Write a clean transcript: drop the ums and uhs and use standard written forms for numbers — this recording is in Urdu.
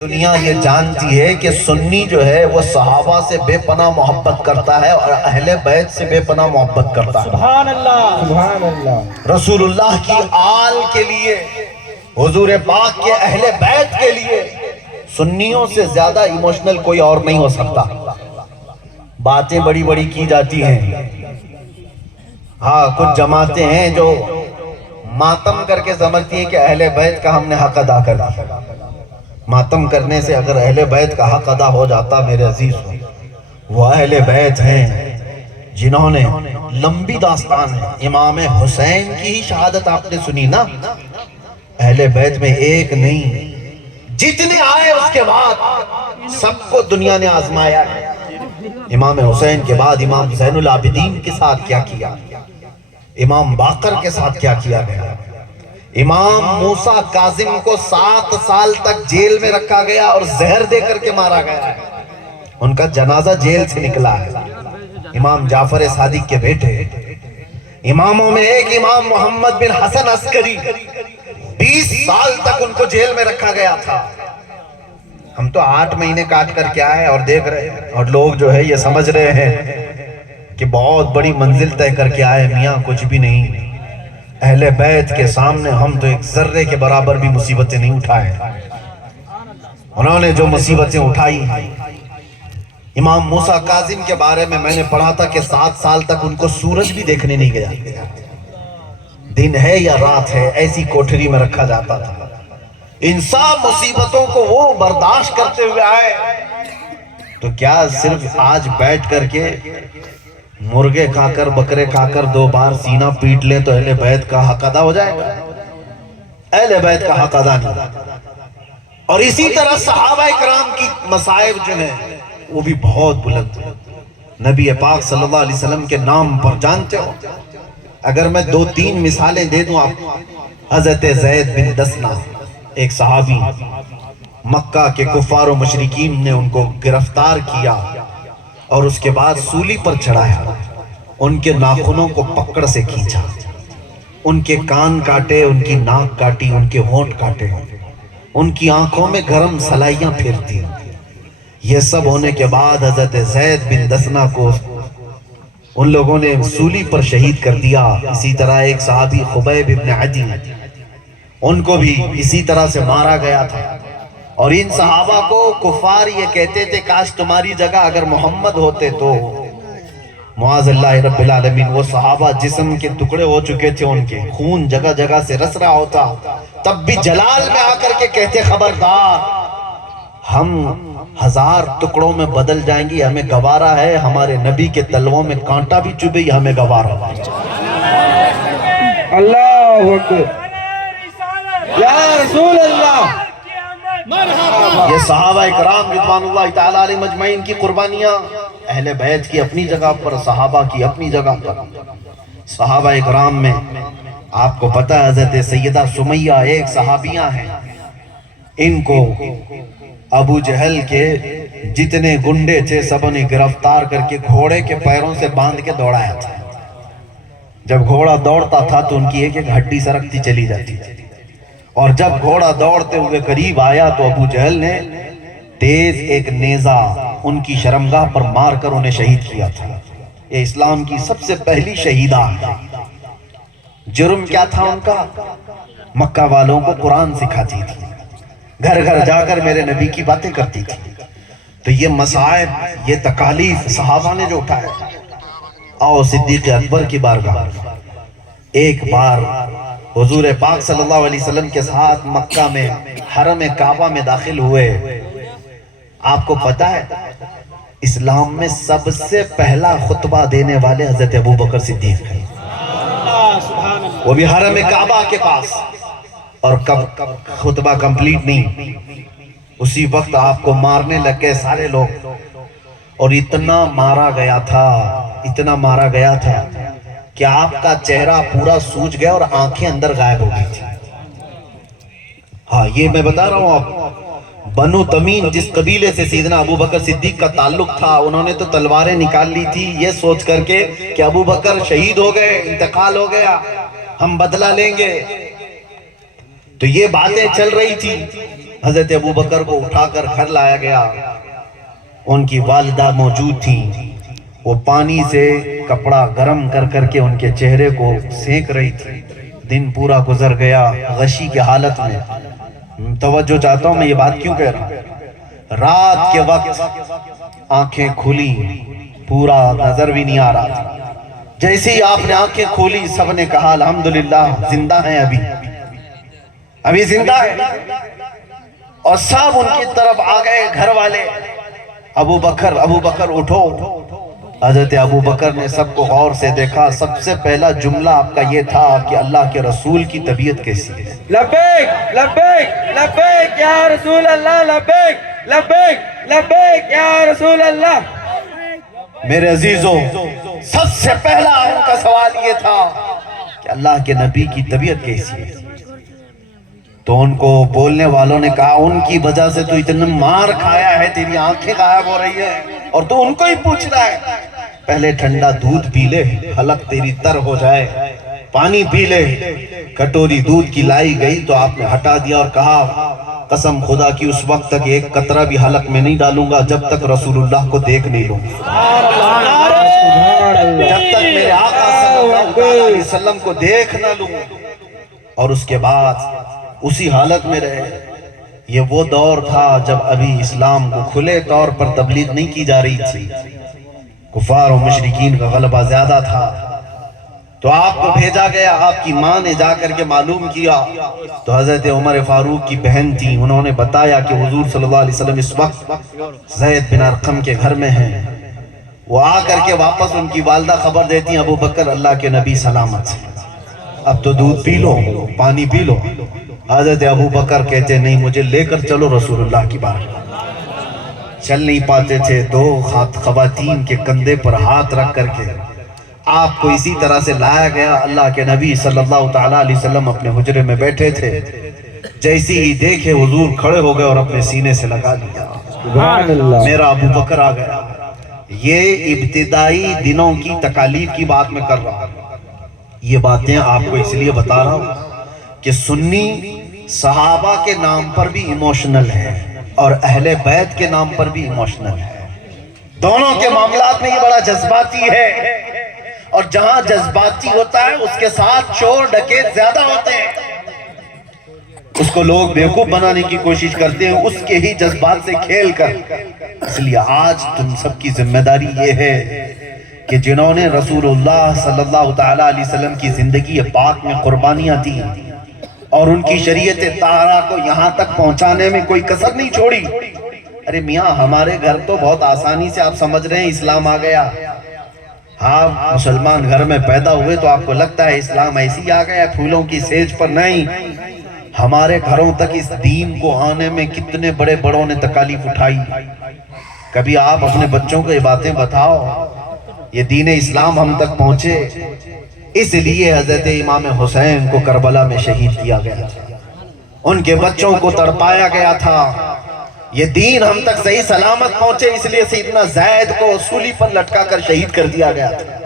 دنیا یہ جانتی ہے کہ سنی جو ہے وہ صحابہ سے بے پناہ محبت کرتا ہے اور اہل بیت سے بے پناہ محبت کرتا ہے۔ سبحان اللہ، سبحان اللہ۔ رسول اللہ کی آل کے لیے، حضور پاک کے اہل بیت کے لیے سنیوں سے زیادہ ایموشنل کوئی اور نہیں ہو سکتا۔ باتیں بڑی بڑی کی جاتی ہیں، ہاں کچھ جماعتیں ہیں جو ماتم کر کے سمجھتی ہیں کہ اہل بیت کا ہم نے حق ادا کر دیا۔ ماتم کرنے سے اگر اہل بیت کا حق ادا ہو جاتا میرے عزیز، وہ اہل بیت ہیں جنہوں نے لمبی داستان ہے۔ امام حسین کی ہی شہادت آپ نے سنی نا، اہل بیت میں ایک نہیں جتنے آئے اس کے بعد سب کو دنیا نے آزمایا ہے۔ امام حسین کے بعد امام زین العابدین کے ساتھ کیا کیا، امام باقر کے ساتھ کیا کیا گیا، امام موسیٰ کاظم کو 7 سال تک جیل میں رکھا گیا اور زہر دے کر کے مارا گیا، ان کا جنازہ جیل سے نکلا ہے۔ امام جعفر صادق کے بیٹے، اماموں میں ایک امام محمد بن حسن عسکری، 20 سال تک ان کو جیل میں رکھا گیا تھا۔ ہم تو 8 مہینے کاٹ کر کے آئے اور دیکھ رہے ہیں، اور لوگ جو ہے یہ سمجھ رہے ہیں کہ بہت بڑی منزل طے کر کے آئے، میاں کچھ بھی نہیں۔ اہل بیت کے سامنے ہم تو ایک ذرے کے برابر بھی مصیبتیں نہیں اٹھائے، انہوں نے جو مصیبتیں اٹھائی ہیں۔ امام موسیٰ کاظم کے بارے میں نے پڑھا تھا کہ 7 سال تک ان کو سورج بھی دیکھنے نہیں گیا، دن ہے یا رات ہے ایسی کوٹھری میں رکھا جاتا تھا۔ ان سب مصیبتوں کو وہ برداشت کرتے ہوئے آئے، تو کیا صرف آج بیٹھ کر کے مرغے کھا کر بکرے کھا کر 2 بار سینہ پیٹ لیں تو اہل بیت کا حق ادا ہو جائے گا؟ اہل بیت کا حق ادا نہیں۔ اور اسی طرح صحابہ کرام کی مصائب جو ہیں وہ بھی بہت بلند ہیں۔ نبی پاک صلی اللہ علیہ وسلم کے نام پر جانتے ہو، اگر میں 2-3 مثالیں دے دوں آپ، حضرت زید بن دسنہ ایک صحابی، مکہ کے کفار و مشرکین نے ان کو گرفتار کیا اور اس کے بعد سولی پر چڑھایا، ان کے ناخنوں کو پکڑ سے کھینچا، ان کے کان کاٹے، ان کی ناک کاٹی، ان کے ہونٹ کاٹے، ان کی آنکھوں میں گرم سلائیاں پھیرتی۔ یہ سب ہونے کے بعد حضرت زید بن دسنہ کو ان لوگوں نے سولی پر شہید کر دیا۔ اسی طرح ایک صحابی خبیب ابن عدی، ان کو بھی اسی طرح سے مارا گیا تھا۔ اور ان صحابہ کو کفار یہ کہتے تھے کاش تمہاری جگہ اگر محمد ہوتے تو، معاذ اللہ رب العالمین، وہ صحابہ جسم کے ٹکڑے ہو چکے تھے، ان کے خون جگہ جگہ سے رس رہا ہوتا، تب بھی جلال میں آ کر کے کہتے خبردار، ہم 1000 ٹکڑوں میں بدل جائیں گی، ہمیں گوارا ہے، ہمارے نبی کے تلووں میں کانٹا بھی چبھے ہمیں گوارا ہے۔ اللہ اکبر، یا رسول اللہ۔ یہ صحابہ کرام رضوان اللہ تعالیٰ علیہ مجمعین کی قربانیاں، اہل بیت کی اپنی جگہ پر، صحابہ کی اپنی جگہ پر۔ صحابہ کرام میں آپ کو پتہ ہے حضرت سیدہ سمیہ ایک صحابیہ ہیں، ان کو ابو جہل کے جتنے گنڈے تھے سب نے گرفتار کر کے گھوڑے کے پیروں سے باندھ کے دوڑایا تھا۔ جب گھوڑا دوڑتا تھا تو ان کی ایک ایک ہڈی سرکتی چلی جاتی تھی، اور جب گھوڑا دوڑتے ہوئے قریب آیا تو ابو جہل نے تیز ایک نیزہ ان کی شرمگاہ پر مار کر انہیں شہید کیا تھا۔ یہ اسلام کی سب سے پہلی شہیدہ ہے۔ جرم کیا تھا ان کا؟ مکہ والوں کو قرآن سکھاتی تھی، گھر گھر جا کر میرے نبی کی باتیں کرتی تھی۔ تو یہ مصائب، یہ تکالیف صحابہ نے جو اٹھایا۔ آؤ صدیق اکبر کی بارگاہ، ایک بار حضور پاک صلی اللہ علیہ وسلم کے ساتھ مکہ میں حرم کعبہ میں داخل ہوئے۔ آپ کو پتہ ہے اسلام میں سب سے پہلا خطبہ دینے والے حضرت ابوبکر صدیق ہیں، وہ بھی حرم کعبہ کے پاس۔ اور کب خطبہ کمپلیٹ نہیں، اسی وقت آپ کو مارنے لگ گئے سارے لوگ، اور اتنا مارا گیا تھا، اتنا مارا گیا تھا کہ آپ کا چہرہ پورا سوج گیا اور آنکھیں اندر غائب ہو گئی تھی۔ ہاں یہ میں بتا رہا ہوں آپ، بنو تمیم جس قبیلے سے سیدنا ابوبکر صدیق کا تعلق تھا، انہوں نے تو تلواریں نکال لی تھی یہ سوچ کر کے کہ ابوبکر شہید ہو گئے، انتقال ہو گیا، ہم بدلہ لیں گے۔ تو یہ باتیں چل رہی تھی، حضرت ابو بکر کو اٹھا کر گھر لایا گیا. ان کی والدہ موجود تھیں. وہ پانی سے کپڑا گرم کر کر کے ان کے چہرے کو سینک رہی تھی. دن پورا گزر گیا غشی کی حالت میں. توجہ چاہتا ہوں میں یہ بات کیوں کہہ رہا ہوں. رات کے وقت آنکھیں کھلی, پورا نظر بھی نہیں آ رہا تھا. جیسے ہی آپ نے آنکھیں کھولی سب نے کہا الحمدللہ زندہ ہیں, ابھی زندہ ہے. اور سب ان کی طرف آ گئے گھر والے. ابو بکر اٹھو. حضرت ابو بکر نے سب کو غور سے دیکھا. سب سے پہلا جملہ آپ کا یہ تھا کہ اللہ کے رسول کی طبیعت کیسی ہے. لبیک لبیک لبیک یا رسول اللہ, لبیک لبیک لبیک یا رسول اللہ. میرے عزیزوں, سب سے پہلا ان کا سوال یہ تھا کہ اللہ کے نبی کی طبیعت کیسی ہے. تو ان کو بولنے والوں نے کہا ان کی وجہ سے تو اتنا مار کھایا ہے, تیری آنکھیں غائب ہو رہی ہے اور تو ان کو ہی پوچھ رہا ہے. پہلے ٹھنڈا دودھ پی لے, حلق تیری تر ہو جائے. پانی پی لے. کٹوری دودھ کی لائی گئی تو آپ نے ہٹا دیا اور کہا قسم خدا کی اس وقت تک ایک قطرہ بھی حلق میں نہیں ڈالوں گا جب تک رسول اللہ کو دیکھ نہیں لوں, جب تک میرے آقا صلی اللہ علیہ وسلم کو دیکھ نہ لوں. اور اس کے بعد اسی حالت میں رہے. یہ وہ دور تھا جب ابھی اسلام کو کھلے طور پر تبلیغ نہیں کی جا رہی تھی. کفار و مشرکین کا غلبہ زیادہ تھا. تو آپ کو بھیجا گیا. آپ کی ماں نے جا کر کے معلوم کیا تو حضرت عمر فاروق کی بہن تھی, انہوں نے بتایا کہ حضور صلی اللہ علیہ وسلم اس وقت زید بن ارقم کے گھر میں ہیں. وہ آ کر کے واپس ان کی والدہ خبر دیتی ہیں ابو بکر اللہ کے نبی سلامت ہیں, اب تو دودھ پی لو, پانی پی لو. حضرت ابو بکر کہتے نہیں مجھے لے کر چلو رسول اللہ کی بارگاہ. چل نہیں پاتے تھے. دو خواتین کے کندھے پر ہاتھ رکھ کر کے آپ کو اسی طرح سے لایا گیا. اللہ کے نبی صلی اللہ تعالیٰ علیہ وسلم اپنے حجرے میں بیٹھے تھے. جیسی ہی دیکھے حضور کھڑے ہو گئے اور اپنے سینے سے لگا لیا. سبحان اللہ. میرا ابو بکر آ گیا. یہ ابتدائی دنوں کی تکالیف کی بات میں کر رہا ہوں. یہ باتیں آپ کو اس لیے بتا رہا ہوں کہ سنی صحابہ کے نام پر بھی ایموشنل ہے اور اہل بیت کے نام پر بھی ایموشنل ہے. دونوں کے معاملات میں یہ بڑا جذباتی ہے. اور جہاں جذباتی ہوتا ہے اس کے ساتھ چور ڈکیت زیادہ ہوتے ہیں. اس کو لوگ بیوقوف بنانے کی کوشش کرتے ہیں اس کے ہی جذبات سے کھیل کر. اس لیے آج تم سب کی ذمہ داری یہ ہے کہ جنہوں نے رسول اللہ صلی اللہ تعالیٰ علیہ وسلم کی زندگی پاک میں قربانیاں دی اور ان کی شریعت طاہرہ کو یہاں تک پہنچانے میں کوئی کسر نہیں چھوڑی. ارے میاں ہمارے گھر تو بہت آسانی سے آپ سمجھ رہے ہیں اسلام آ گیا. ہاں مسلمان گھر میں پیدا ہوئے تو آپ کو لگتا ہے اسلام ایسی آ گیا پھولوں کی سیج پر. نہیں, ہمارے گھروں تک اس دین کو آنے میں کتنے بڑے بڑوں نے تکالیف اٹھائی. کبھی آپ اپنے بچوں کو یہ باتیں بتاؤ. یہ دین اسلام ہم تک پہنچے اس لیے حضرت امام حسین کو کربلا میں شہید کیا گیا تھا. ان کے بچوں کو تڑپایا گیا تھا. یہ دین ہم تک صحیح سلامت پہنچے اس لیے سیدنا زید کو سولی پر لٹکا کر شہید کر دیا گیا تھا.